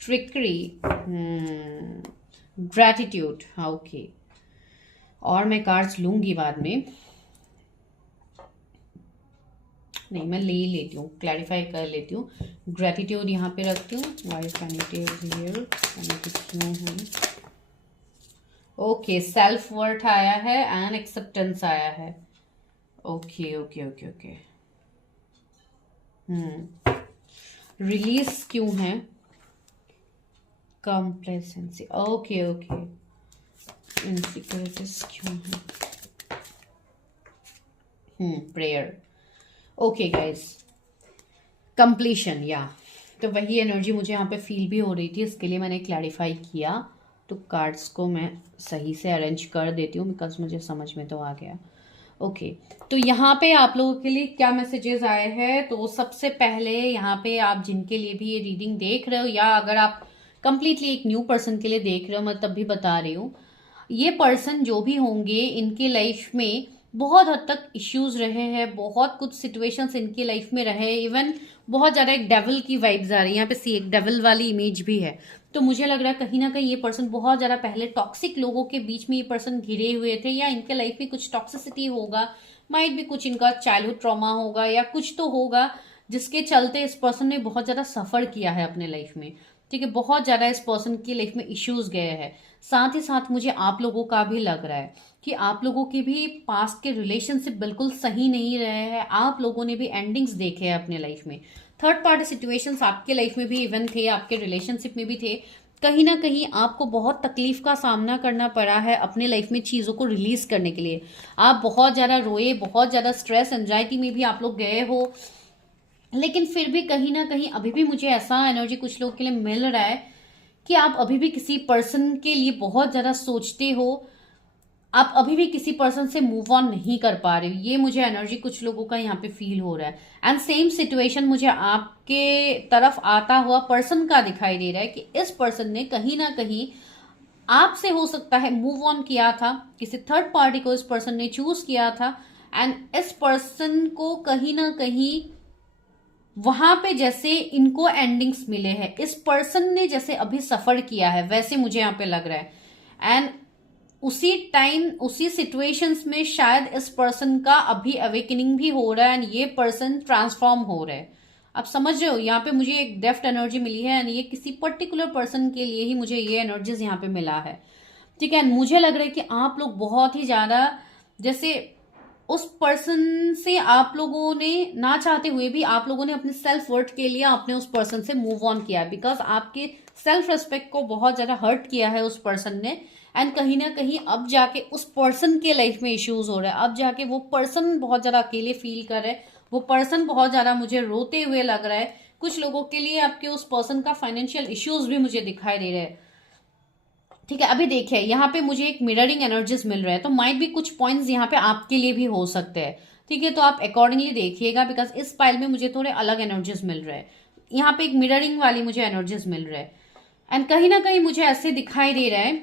Trickery, gratitude, okay. और मैं कार्ड्स लूंगी बाद में, नहीं मैं ले लेती हूँ, क्लैरिफाई कर लेती हूँ। ग्रैटिट्यूड यहाँ पे रखती हूँ। Why vanity is here, vanity क्यों है। ओके, सेल्फ वर्थ आया है एंड एक्सेप्टेंस आया है। Okay okay okay okay, release क्यों है। Complacency, okay okay. इनसिक्योरिटीज क्यों है। Prayer, okay guys. कंप्लीशन, या तो वही एनर्जी मुझे यहाँ पे फील भी हो रही थी, इसके लिए मैंने क्लैरिफाई किया। तो कार्ड्स को मैं सही से अरेंज कर देती हूँ, बिकॉज मुझे समझ में तो आ गया। ओके, तो यहाँ पे आप लोगों के लिए क्या मैसेजेस आए हैं। तो सबसे पहले यहाँ पे आप जिनके लिए भी ये रीडिंग देख रहे हो, या अगर आप कंप्लीटली एक न्यू पर्सन के लिए देख रहे हो, मैं तब भी बता रही हूँ, ये पर्सन जो भी होंगे इनके लाइफ में बहुत हद तक इश्यूज रहे हैं, बहुत कुछ सिचुएशंस इनकी लाइफ में रहे। इवन बहुत ज़्यादा एक डेविल की वाइब्स आ रही है यहाँ पे, सी एक डेविल वाली इमेज भी है। तो मुझे लग रहा है कहीं ना कहीं ये पर्सन बहुत ज़्यादा पहले टॉक्सिक लोगों के बीच में ये पर्सन घिरे हुए थे, या इनके लाइफ में कुछ टॉक्सिसिटी होगा, माइट भी कुछ इनका चाइल्डहुड ट्रॉमा होगा, या कुछ तो होगा जिसके चलते इस पर्सन ने बहुत ज़्यादा सफ़र किया है अपने लाइफ में। ठीक है, बहुत ज़्यादा इस पर्सन की लाइफ में इश्यूज गए हैं। साथ ही साथ मुझे आप लोगों का भी लग रहा है कि आप लोगों के भी पास्ट के रिलेशनशिप बिल्कुल सही नहीं रहे हैं, आप लोगों ने भी एंडिंग्स देखे हैं अपने लाइफ में। थर्ड पार्टी सिचुएशंस आपके लाइफ में भी इवन थे, आपके रिलेशनशिप में भी थे। कहीं ना कहीं आपको बहुत तकलीफ का सामना करना पड़ा है अपने लाइफ में चीज़ों को रिलीज करने के लिए। आप बहुत ज़्यादा रोए, बहुत ज़्यादा स्ट्रेस एंजाइटी में भी आप लोग गए हो, लेकिन फिर भी कहीं ना कहीं अभी भी मुझे ऐसा एनर्जी कुछ लोगों के लिए मिल रहा है कि आप अभी भी किसी पर्सन के लिए बहुत ज़्यादा सोचते हो, आप अभी भी किसी पर्सन से मूव ऑन नहीं कर पा रहे हो। ये मुझे एनर्जी कुछ लोगों का यहाँ पे फील हो रहा है। एंड सेम सिचुएशन मुझे आपके तरफ आता हुआ पर्सन का दिखाई दे रहा है कि इस पर्सन ने कहीं ना कहीं आपसे हो सकता है मूव ऑन किया था, किसी थर्ड पार्टी को इस पर्सन ने चूज किया था, एंड इस पर्सन को कहीं ना कहीं वहां पे जैसे इनको एंडिंग्स मिले हैं, इस पर्सन ने जैसे अभी सफर किया है, वैसे मुझे यहाँ पे लग रहा है। एंड उसी टाइम उसी सिचुएशंस में शायद इस पर्सन का अभी अवेकनिंग भी हो रहा है, एंड ये पर्सन ट्रांसफॉर्म हो रहा है। आप समझ रहे हो, यहाँ पे मुझे एक डेफ्ट एनर्जी मिली है, एंड ये किसी पर्टिकुलर पर्सन के लिए ही मुझे ये एनर्जीज यहाँ पे मिला है। ठीक है, मुझे लग रहा है कि आप लोग बहुत ही ज्यादा जैसे उस पर्सन से आप लोगों ने ना चाहते हुए भी आप लोगों ने अपने सेल्फ वर्थ के लिए अपने उस पर्सन से मूव ऑन किया, बिकॉज आपके सेल्फ रेस्पेक्ट को बहुत ज्यादा हर्ट किया है उस पर्सन ने। एंड कहीं ना कहीं अब जाके उस पर्सन के लाइफ में इश्यूज हो रहा है, अब जाके वो पर्सन बहुत ज्यादा अकेले फील कर रहे हैं, वो पर्सन बहुत ज्यादा मुझे रोते हुए लग रहा है। कुछ लोगों के लिए आपके उस पर्सन का फाइनेंशियल इश्यूज भी मुझे दिखाई दे रहे हैं। ठीक है, अभी देखिए यहाँ पे मुझे एक मिररिंग एनर्जीज मिल रहा है, तो माइट भी कुछ पॉइंट्स यहाँ पे आपके लिए भी हो सकते हैं। ठीक है, तो आप अकॉर्डिंगली देखिएगा, बिकॉज इस पाइल में मुझे थोड़े अलग एनर्जीज मिल रहे हैं। यहाँ पे एक मिररिंग वाली मुझे एनर्जीज मिल रहे हैं, एंड कहीं ना कहीं मुझे ऐसे दिखाई दे रहा है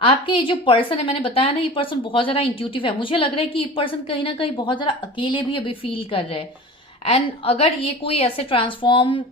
आपके ये जो पर्सन है, मैंने बताया ना ये पर्सन बहुत ज्यादा इंट्यूटिव है। मुझे लग रहा है कि ये पर्सन कहीं ना कहीं बहुत ज्यादा अकेले भी अभी फील कर रहे हैं। एंड अगर ये कोई ऐसे ट्रांसफॉर्मेशन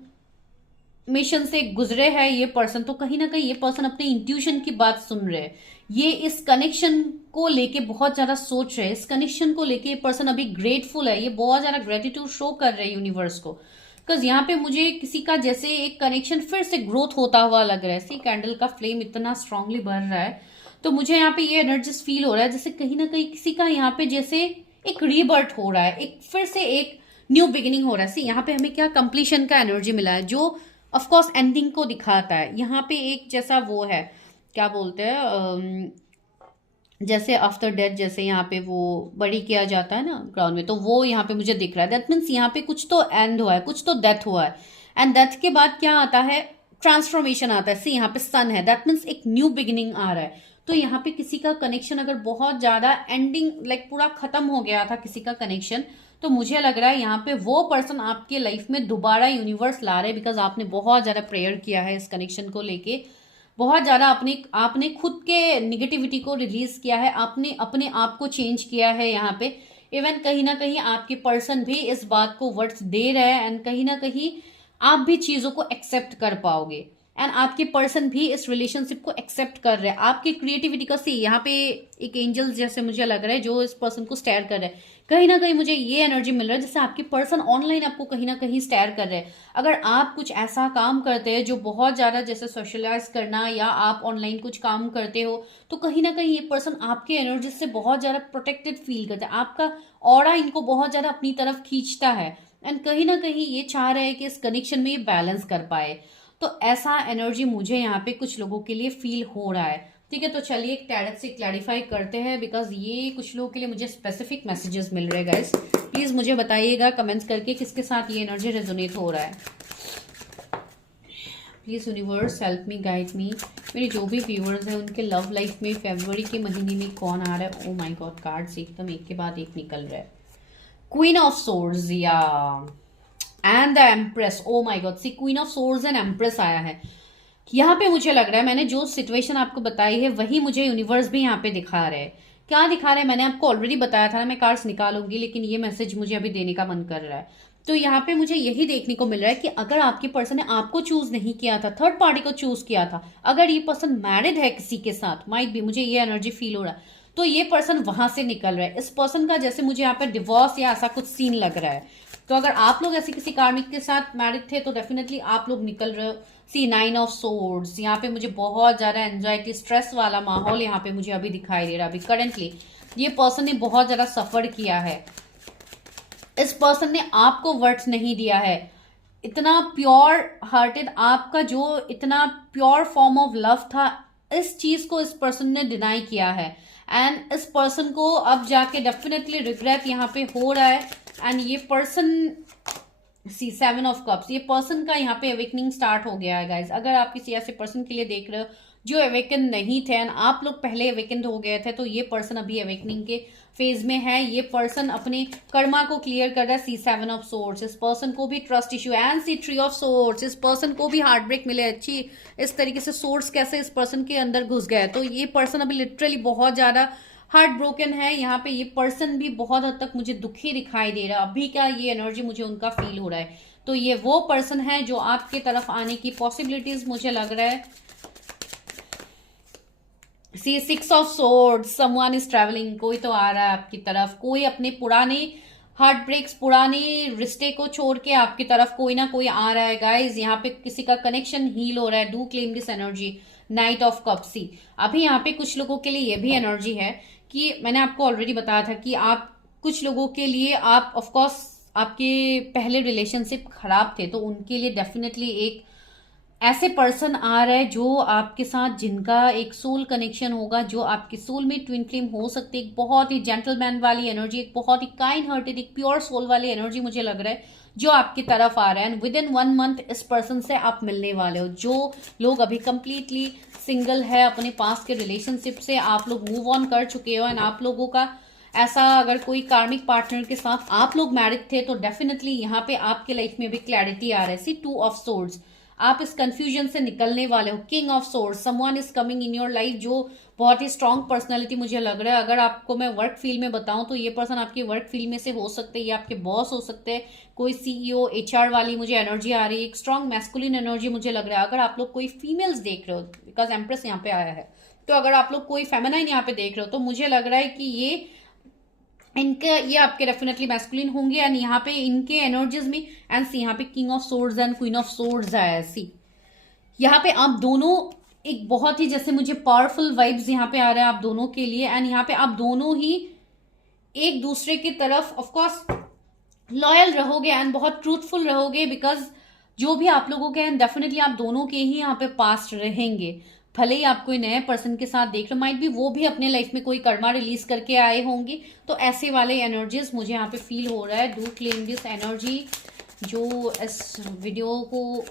से गुजरे है ये पर्सन, तो कहीं ना कहीं ये पर्सन अपने इंट्यूशन की बात सुन रहे हैं। ये इस कनेक्शन को लेके बहुत ज्यादा सोच रहे हैं। इस कनेक्शन को लेके ये पर्सन अभी ग्रेटफुल है, ये बहुत ज्यादा ग्रेटिट्यूड शो कर रहे हैं यूनिवर्स को। बिकॉज यहाँ पे मुझे किसी का जैसे एक कनेक्शन फिर से ग्रोथ होता हुआ लग रहा है। सी कैंडल का फ्लेम इतना स्ट्रांगली बढ़ रहा है, तो मुझे यहाँ पे ये एनर्जीज फील हो रहा है जैसे कहीं ना कहीं किसी का यहाँ पे जैसे एक रीबर्थ हो रहा है, एक फिर से एक न्यू बिगिनिंग हो रहा है। सी यहाँ पे हमें क्या कंप्लीशन का एनर्जी मिला है, जो ऑफकोर्स एंडिंग को दिखाता है। यहाँ पे एक जैसा वो है, क्या बोलते हैं, जैसे आफ्टर डेथ जैसे यहाँ पे वो बड़ी किया जाता है ना ग्राउंड में, तो वो यहाँ पे मुझे दिख रहा है। दैट मीन्स यहाँ पे कुछ तो एंड हुआ है, कुछ तो डेथ हुआ है, एंड डेथ के बाद क्या आता है, ट्रांसफॉर्मेशन आता है। सी यहाँ पे सन है, दैट मीन्स एक न्यू बिगिनिंग आ रहा है। तो यहाँ पे किसी का कनेक्शन अगर बहुत ज्यादा एंडिंग लाइक पूरा खत्म हो गया था किसी का कनेक्शन, तो मुझे लग रहा है यहाँ पे वो पर्सन आपके लाइफ में दोबारा यूनिवर्स ला रहे हैं, बिकॉज आपने बहुत ज्यादा प्रेयर किया है इस कनेक्शन को लेके। बहुत ज्यादा आपने खुद के निगेटिविटी को रिलीज किया है, आपने अपने आप को चेंज किया है यहाँ पे। इवन कहीं ना कहीं आपके पर्सन भी इस बात को वर्थ दे रहे हैं, एंड कहीं ना कहीं आप भी चीजों को एक्सेप्ट कर पाओगे, एंड आपके पर्सन भी इस रिलेशनशिप को एक्सेप्ट कर रहे हैं। आपकी क्रिएटिविटी का सी यहाँ पे एक एंजल जैसे मुझे लग रहा है जो इस पर्सन को स्टेयर कर रहे हैं। कहीं ना कहीं मुझे ये एनर्जी मिल रहा है जैसे आपके पर्सन ऑनलाइन आपको कहीं ना कहीं स्टेयर कर रहे हैं। अगर आप कुछ ऐसा काम करते हैं जो बहुत ज्यादा जैसे सोशलाइज करना, या आप ऑनलाइन कुछ काम करते हो, तो कहीं ना कहीं ये पर्सन आपके एनर्जी से बहुत ज्यादा प्रोटेक्टेड फील करता है। आपका ऑरा इनको बहुत ज्यादा अपनी तरफ खींचता है, एंड कहीं ना कहीं ये चाह रहे हैं कि इस कनेक्शन में ये बैलेंस कर पाए। तो ऐसा एनर्जी मुझे यहाँ पे कुछ लोगों के लिए फील हो रहा है। ठीक है, तो चलिए एक टैरट से क्लैरिफाई करते हैं, बिकॉज ये कुछ लोगों के लिए मुझे स्पेसिफिक मैसेजेस मिल रहे हैं। गाइस प्लीज मुझे बताइएगा कमेंट्स करके किसके साथ ये एनर्जी रेजोनेट हो रहा है। Please universe help me, guide me. मेरे जो भी व्यूअर्स हैं उनके लव लाइफ में फरवरी के महीने में कौन आ रहा है। ओ माय गॉड, कार्ड्स एकदम एक के बाद एक निकल रहा है। क्वीन ऑफ सोर्ड्स या and the empress. Oh my god, see queen of swords and empress आया है। यहाँ पे मुझे लग रहा है मैंने जो सिचुएशन आपको बताई है वही मुझे यूनिवर्स भी यहाँ पे दिखा रहे हैं। क्या दिखा रहे हैं, मैंने आपको ऑलरेडी बताया था ना, मैं कार्ड्स निकालूंगी, लेकिन ये मैसेज मुझे अभी देने का मन कर रहा है। तो यहाँ पे मुझे यही देखने को मिल रहा है कि अगर आपके पर्सन ने आपको चूज नहीं किया था, थर्ड पार्टी को चूज किया था, अगर ये पर्सन मैरिड है किसी के साथ, माइट भी, मुझे ये एनर्जी फील हो रहा है, तो ये पर्सन वहां से निकल रहा है। इस पर्सन का जैसे मुझे यहाँ पे डिवोर्स या ऐसा कुछ सीन लग रहा है। तो अगर आप लोग ऐसे किसी कार्मिक के साथ मैरिड थे तो डेफिनेटली आप लोग निकल रहे हो। सी 9 ऑफ सोर्ड्स, यहाँ पे मुझे बहुत ज्यादा एंजाइटी स्ट्रेस वाला माहौल यहाँ पे मुझे अभी दिखाई दे रहा है। अभी करंटली ये पर्सन ने बहुत ज्यादा सफर किया है, इस पर्सन ने आपको वर्थ नहीं दिया है। इतना प्योर हार्टेड आपका जो इतना प्योर फॉर्म ऑफ लव था, इस चीज को इस पर्सन ने डिनाई किया है, एंड इस पर्सन को अब जाके डेफिनेटली रिग्रेट यहाँ पे हो रहा है। एंड ये पर्सन सी 7 ऑफ कप्स, ये पर्सन का यहाँ पे अवेकनिंग स्टार्ट हो गया है। गाइज अगर आप किसी ऐसे पर्सन के लिए देख रहे हो जो अवेकन नहीं थे एंड आप लोग पहले अवेकन हो गए थे, तो ये पर्सन अभी अवेकनिंग के फेज में है। ये पर्सन अपने कर्मा को क्लियर कर रहा है। सी 7 ऑफ सोर्ड्स, इस पर्सन को भी trust issue, and see 3 of swords, इस पर्सन को भी हार्ट ब्रेक मिले। अच्छी इस तरीके से सोर्ड्स कैसे इस पर्सन के अंदर घुस गया, तो ये पर्सन अभी लिटरली बहुत ज्यादा हार्ट ब्रोकन है। यहाँ पे ये पर्सन भी बहुत हद तक मुझे दुखी दिखाई दे रहा है। अभी का ये एनर्जी मुझे उनका फील हो रहा है। तो ये वो पर्सन है जो आपके तरफ आने की पॉसिबिलिटीज मुझे लग रहा है। सी 6 of swords, someone is travelling, कोई तो आ रहा है आपकी तरफ, कोई अपने पुराने हार्ट ब्रेक्स, पुराने रिश्ते को छोड़ के आपकी तरफ कोई ना कोई आ रहा है। गाइज यहाँ पे किसी का कनेक्शन हील हो रहा है। Do claim this energy. Knight of cup, see अभी यहाँ पे कुछ लोगों के लिए ये भी एनर्जी है कि मैंने आपको ऑलरेडी बताया था कि आप कुछ लोगों के लिए, आप ऑफकोर्स आपके पहले रिलेशनशिप खराब थे तो उनके लिए डेफिनेटली एक ऐसे पर्सन आ रहा है जो आपके साथ, जिनका एक सोल कनेक्शन होगा, जो आपकी सोल में ट्विन फ्लेम हो सकती है। एक बहुत ही जेंटलमैन वाली एनर्जी, एक बहुत ही काइंड हार्टेड, एक प्योर सोल वाली एनर्जी मुझे लग रहा है जो आपकी तरफ आ रहा है। एंड विद इन 1 मंथ इस पर्सन से आप मिलने वाले हो। जो लोग अभी कंप्लीटली सिंगल है, अपने पास के रिलेशनशिप से आप लोग मूव ऑन कर चुके हो, एंड आप लोगों का ऐसा, अगर कोई कार्मिक पार्टनर के साथ आप लोग मैरिड थे तो डेफिनेटली यहाँ पे आपके लाइफ में भी क्लैरिटी आ रहा है। सी 2 ऑफ सोर्ड्स, आप इस कंफ्यूजन से निकलने वाले हो। King of swords, someone is coming in your life जो बहुत ही स्ट्रांग पर्सनालिटी मुझे लग रहा है। अगर आपको मैं वर्क फील्ड में बताऊं तो ये पर्सन आपकी वर्क फील्ड में से हो सकते हैं, ये आपके बॉस हो सकते हैं, कोई सीईओ एचआर वाली मुझे एनर्जी आ रही है। एक स्ट्रांग मैस्कुलिन एनर्जी मुझे लग रहा है। अगर आप लोग कोई फीमेल्स देख रहे हो, बिकॉज एम्प्रेस यहाँ पे आया है, तो अगर आप लोग कोई फेमिनाइन यहाँ पे देख रहे हो तो मुझे लग रहा है कि ये आपके डेफिनेटली मैस्कुलिन होंगे। एंड यहाँ पे इनके एनर्जीज में, एंड सी यहाँ पे king of swords and queen of swords आया है। सी यहाँ पे आप दोनों एक बहुत ही, जैसे मुझे पावरफुल वाइब्स यहाँ पे आ रहा है आप दोनों के लिए। एंड यहाँ पे आप दोनों ही एक दूसरे की तरफ ऑफकोर्स लॉयल रहोगे एंड बहुत ट्रूथफुल रहोगे, बिकॉज जो भी आप लोगों के हैं डेफिनेटली आप दोनों के ही यहाँ पे पास्ट रहेंगे। भले ही आप कोई नए पर्सन के साथ देख रहे हो, माइट भी वो भी अपने लाइफ में कोई कर्मा रिलीज करके आए होंगे, तो ऐसे वाले एनर्जीज मुझे यहाँ पे फील हो रहा है। Do claim this energy. जो इस वीडियो को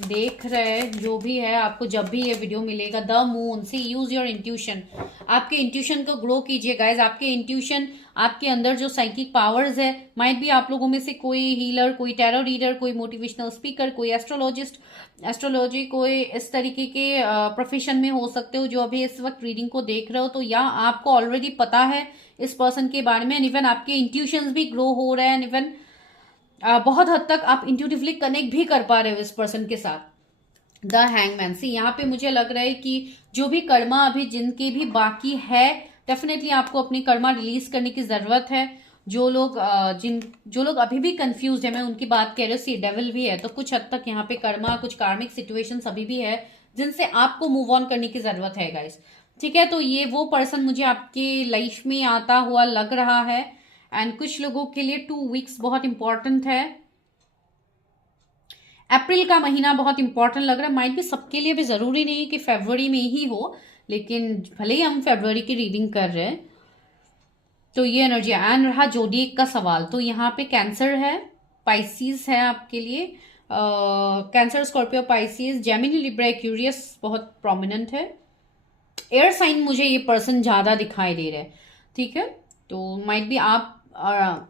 देख रहे हैं, जो भी है, आपको जब भी ये वीडियो मिलेगा, द मून से यूज योर इंट्यूशन। आपके इंट्यूशन को ग्रो कीजिए गाइज। आपके इंट्यूशन, आपके अंदर जो साइकिक पावर्स है, माइट भी आप लोगों में से कोई हीलर, कोई टैरो रीडर, कोई मोटिवेशनल स्पीकर, कोई एस्ट्रोलॉजिस्ट, एस्ट्रोलॉजी कोई इस तरीके के प्रोफेशन में हो सकते हो जो अभी इस वक्त रीडिंग को देख रहे हो। तो या आपको ऑलरेडी पता है इस पर्सन के बारे में, इवन आपके इंट्यूशंस भी ग्रो हो रहे हैं, इवन बहुत हद तक आप इंट्यूटिवली कनेक्ट भी कर पा रहे हो इस पर्सन के साथ। द हैंगमैन, सी यहाँ पे मुझे लग रहा है कि जो भी कर्मा अभी जिनके भी बाकी है, डेफिनेटली आपको अपनी कर्मा रिलीज करने की जरूरत है। जो लोग अभी भी कंफ्यूज है, मैं उनकी बात कह रही हूँ। सी डेविल भी है, तो कुछ हद तक यहाँ पे कर्मा, कुछ कार्मिक सिचुएशंस अभी भी है जिनसे आपको मूव ऑन करने की जरूरत है गाइस। ठीक है, तो ये वो पर्सन मुझे आपके लाइफ में आता हुआ लग रहा है। एंड कुछ लोगों के लिए 2 वीक्स बहुत इंपॉर्टेंट है। अप्रैल का महीना बहुत इंपॉर्टेंट लग रहा है। माइट भी सबके लिए भी जरूरी नहीं कि फरवरी में ही हो, लेकिन भले ही हम फरवरी की रीडिंग कर रहे हैं तो ये एनर्जी। एंड रहा जोडिएक का सवाल, तो यहाँ पे कैंसर है, पाइसिस है आपके लिए। Cancer, Scorpio, Pisces, Gemini, Libra, Aquarius बहुत प्रोमिनेंट है। एयर साइन मुझे ये पर्सन ज्यादा दिखाई दे रहा है। ठीक है, तो माइट भी आप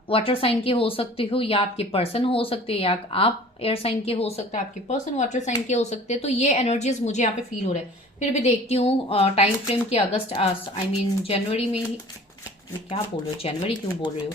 वाटर साइन के हो सकते हो, या आपके पर्सन हो सकते हैं, या आप एयर साइन के हो सकते हैं, आपके पर्सन वाटर साइन के हो सकते हैं। तो ये एनर्जीज मुझे यहाँ पे फील हो रहा है। फिर भी देखती हूँ टाइम फ्रेम की, अगस्त, आई मीन जनवरी में ही, क्या बोल रहे हो, जनवरी क्यों बोल रहे हो।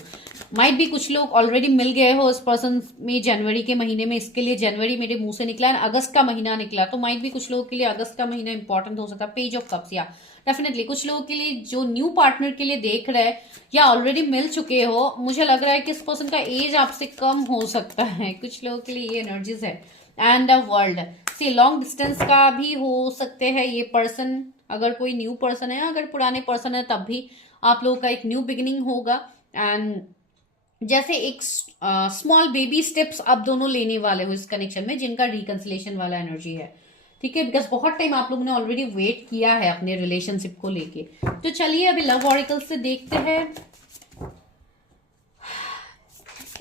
माइट भी कुछ लोग ऑलरेडी मिल गए हो इस पर्सन में जनवरी के महीने में, इसके लिए जनवरी मेरे मुंह से निकला है, अगस्त का महीना निकला, तो माइट भी कुछ लोगों के लिए अगस्त का महीना इंपॉर्टेंट हो सकता है। पेज ऑफ कप्स, या डेफिनेटली कुछ लोगों के लिए जो न्यू पार्टनर के लिए देख रहे हैं या ऑलरेडी मिल चुके हो, मुझे लग रहा है कि इस पर्सन का एज आपसे कम हो सकता है। कुछ लोगों के लिए ये एनर्जीज है। And the world, see long distance का भी हो सकते हैं ये पर्सन, अगर कोई न्यू पर्सन है, अगर पुराने पर्सन है तब भी आप लोगों का एक न्यू बिगिनिंग होगा। एंड जैसे एक स्मॉल बेबी स्टेप्स आप दोनों लेने वाले हो इस कनेक्शन में, जिनका रिकंसिलेशन वाला एनर्जी है। ठीक है, बिकॉज बहुत टाइम आप लोगों ने ऑलरेडी वेट किया है अपने रिलेशनशिप को लेके। तो चलिए अभी लव ऑरिकल से देखते हैं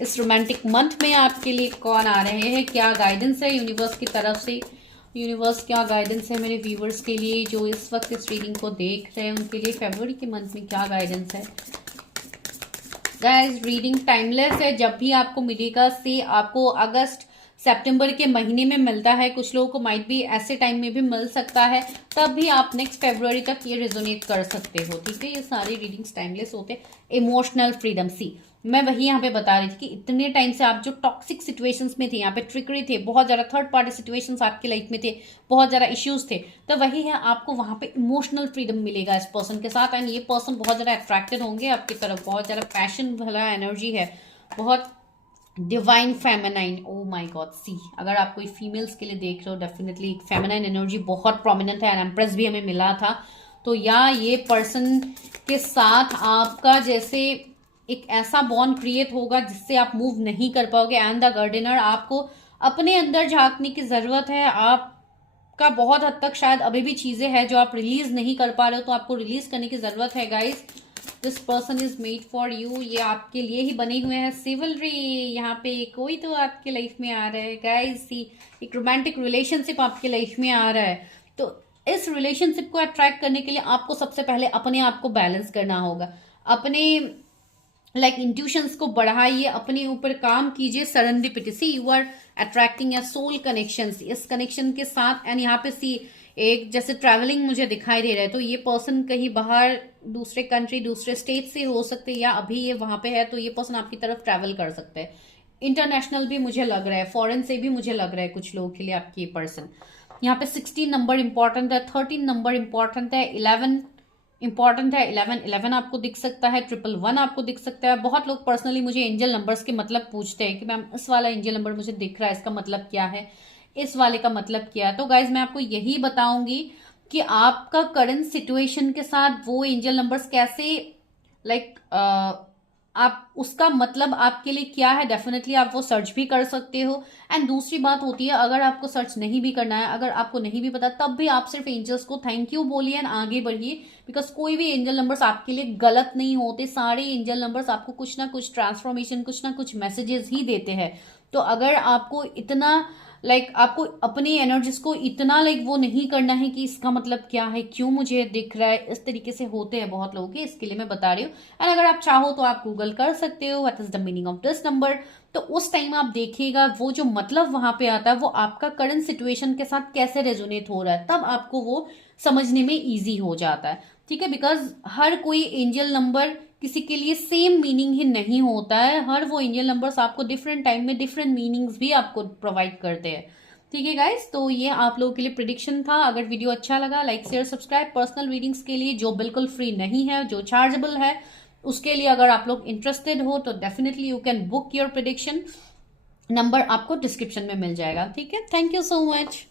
इस रोमांटिक मंथ में आपके लिए कौन आ रहे हैं, क्या गाइडेंस है यूनिवर्स की तरफ से। यूनिवर्स क्या गाइडेंस है मेरे व्यूवर्स के लिए जो इस वक्त इस रीडिंग को देख रहे हैं, उनके लिए फरवरी के मंथ में क्या गाइडेंस है। गाइस रीडिंग टाइमलेस है, जब भी आपको मिलेगा से आपको अगस्त सितंबर के महीने में मिलता है, कुछ लोगों को माइट भी ऐसे टाइम में भी मिल सकता है, तब भी आप नेक्स्ट फरवरी तक ये रेजोनेट कर सकते हो। ठीक है, ये सारी रीडिंग्स टाइमलेस होते हैं। इमोशनल फ्रीडम, सी मैं वही यहाँ पे बता रही थी कि इतने टाइम से आप जो टॉक्सिक सिचुएशंस में थे, यहाँ पे ट्रिकरी थे, बहुत ज्यादा थर्ड पार्टी सिचुएशंस आपकी लाइफ में थे, बहुत ज्यादा इश्यूज थे, तो वही है आपको वहां पे इमोशनल फ्रीडम मिलेगा इस पर्सन के साथ। एंड ये पर्सन बहुत ज्यादा अट्रैक्टेड होंगे आपकी तरफ, बहुत ज्यादा पैशन वाला एनर्जी है, बहुत divine feminine. Oh my god, see अगर आप कोई फीमेल्स के लिए देख रहे हो, डेफिनेटली एक फेमिनाइन एनर्जी बहुत प्रोमिनेंट है। एंड एम्प्रेस भी हमें मिला था, तो या ये पर्सन के साथ आपका जैसे एक ऐसा बॉन्ड क्रिएट होगा जिससे आप मूव नहीं कर पाओगे। एंड द गार्डनर, आपको अपने अंदर झांकने की जरूरत है। आप का बहुत हद तक शायद अभी भी चीजें हैं जो आप रिलीज नहीं कर पा रहे हो, तो आपको रिलीज करने की जरूरत है guys. This person is made for you, ये आपके लिए ही बने हुए हैं। सिवलरी, यहाँ पे कोई तो आपके लाइफ में आ रहा है गाइस, एक रोमांटिक रिलेशनशिप आपके लाइफ में आ रहा है। तो इस रिलेशनशिप को अट्रैक्ट करने के लिए आपको सबसे पहले अपने आप को बैलेंस करना होगा, अपने इंट्यूशंस को बढ़ाइए, अपने ऊपर काम कीजिए। Serendipity, see you are attracting your soul connections, इस कनेक्शन के साथ। एंड यहाँ पे सी एक जैसे ट्रैवलिंग मुझे दिखाई दे रहा है, तो ये पर्सन कहीं बाहर दूसरे कंट्री, दूसरे स्टेट से हो सकते हैं, या अभी ये वहां पे है, तो ये पर्सन आपकी तरफ ट्रैवल कर सकते हैं। इंटरनेशनल भी मुझे लग रहा है, फॉरेन से भी मुझे लग रहा है कुछ लोगों के लिए आपकी ये पर्सन। यहाँ पे 16 नंबर इंपॉर्टेंट है, 13 नंबर इंपॉर्टेंट है, 11 इंपॉर्टेंट है। 11 आपको दिख सकता है, 111 आपको दिख सकता है। बहुत लोग पर्सनली मुझे एंजल नंबर्स के मतलब पूछते हैं कि मैम इस वाला एंजल नंबर मुझे दिख रहा है, इसका मतलब क्या है, इस वाले का मतलब क्या है। तो गाइज मैं आपको यही बताऊंगी कि आपका करंट सिचुएशन के साथ वो एंजल नंबर्स कैसे आप उसका मतलब आपके लिए क्या है, डेफिनेटली आप वो सर्च भी कर सकते हो। एंड दूसरी बात होती है, अगर आपको सर्च नहीं भी करना है, अगर आपको नहीं भी पता, तब भी आप सिर्फ एंजल्स को थैंक यू बोलिए एंड आगे बढ़िए। बिकॉज कोई भी एंजल नंबर्स आपके लिए गलत नहीं होते, सारे एंजल नंबर्स आपको कुछ ना कुछ ट्रांसफॉर्मेशन, कुछ ना कुछ मैसेजेस ही देते हैं। तो अगर आपको इतना आपको अपनी एनर्जीज को इतना वो नहीं करना है कि इसका मतलब क्या है, क्यों मुझे दिख रहा है, इस तरीके से होते हैं बहुत लोगों के, इसके लिए मैं बता रही हूँ। एंड अगर आप चाहो तो आप गूगल कर सकते हो what is the meaning of this number. तो उस टाइम आप देखिएगा वो जो मतलब वहां पे आता है वो आपका करंट सिचुएशन के साथ कैसे रेजोनेट हो रहा है, तब आपको वो समझने में ईजी हो जाता है। ठीक है, बिकॉज हर कोई एंजल नंबर किसी के लिए सेम मीनिंग ही नहीं होता है। हर वो एंजल नंबर्स आपको डिफरेंट टाइम में डिफरेंट मीनिंग्स भी आपको प्रोवाइड करते हैं। ठीक है गाइस, तो ये आप लोगों के लिए प्रिडिक्शन था। अगर वीडियो अच्छा लगा, like share subscribe. Personal readings के लिए जो बिल्कुल फ्री नहीं है, जो चार्जेबल है, उसके लिए अगर आप लोग इंटरेस्टेड हो तो definitely you can book your prediction. Number आपको डिस्क्रिप्शन में मिल जाएगा। ठीक है, थैंक यू सो मच।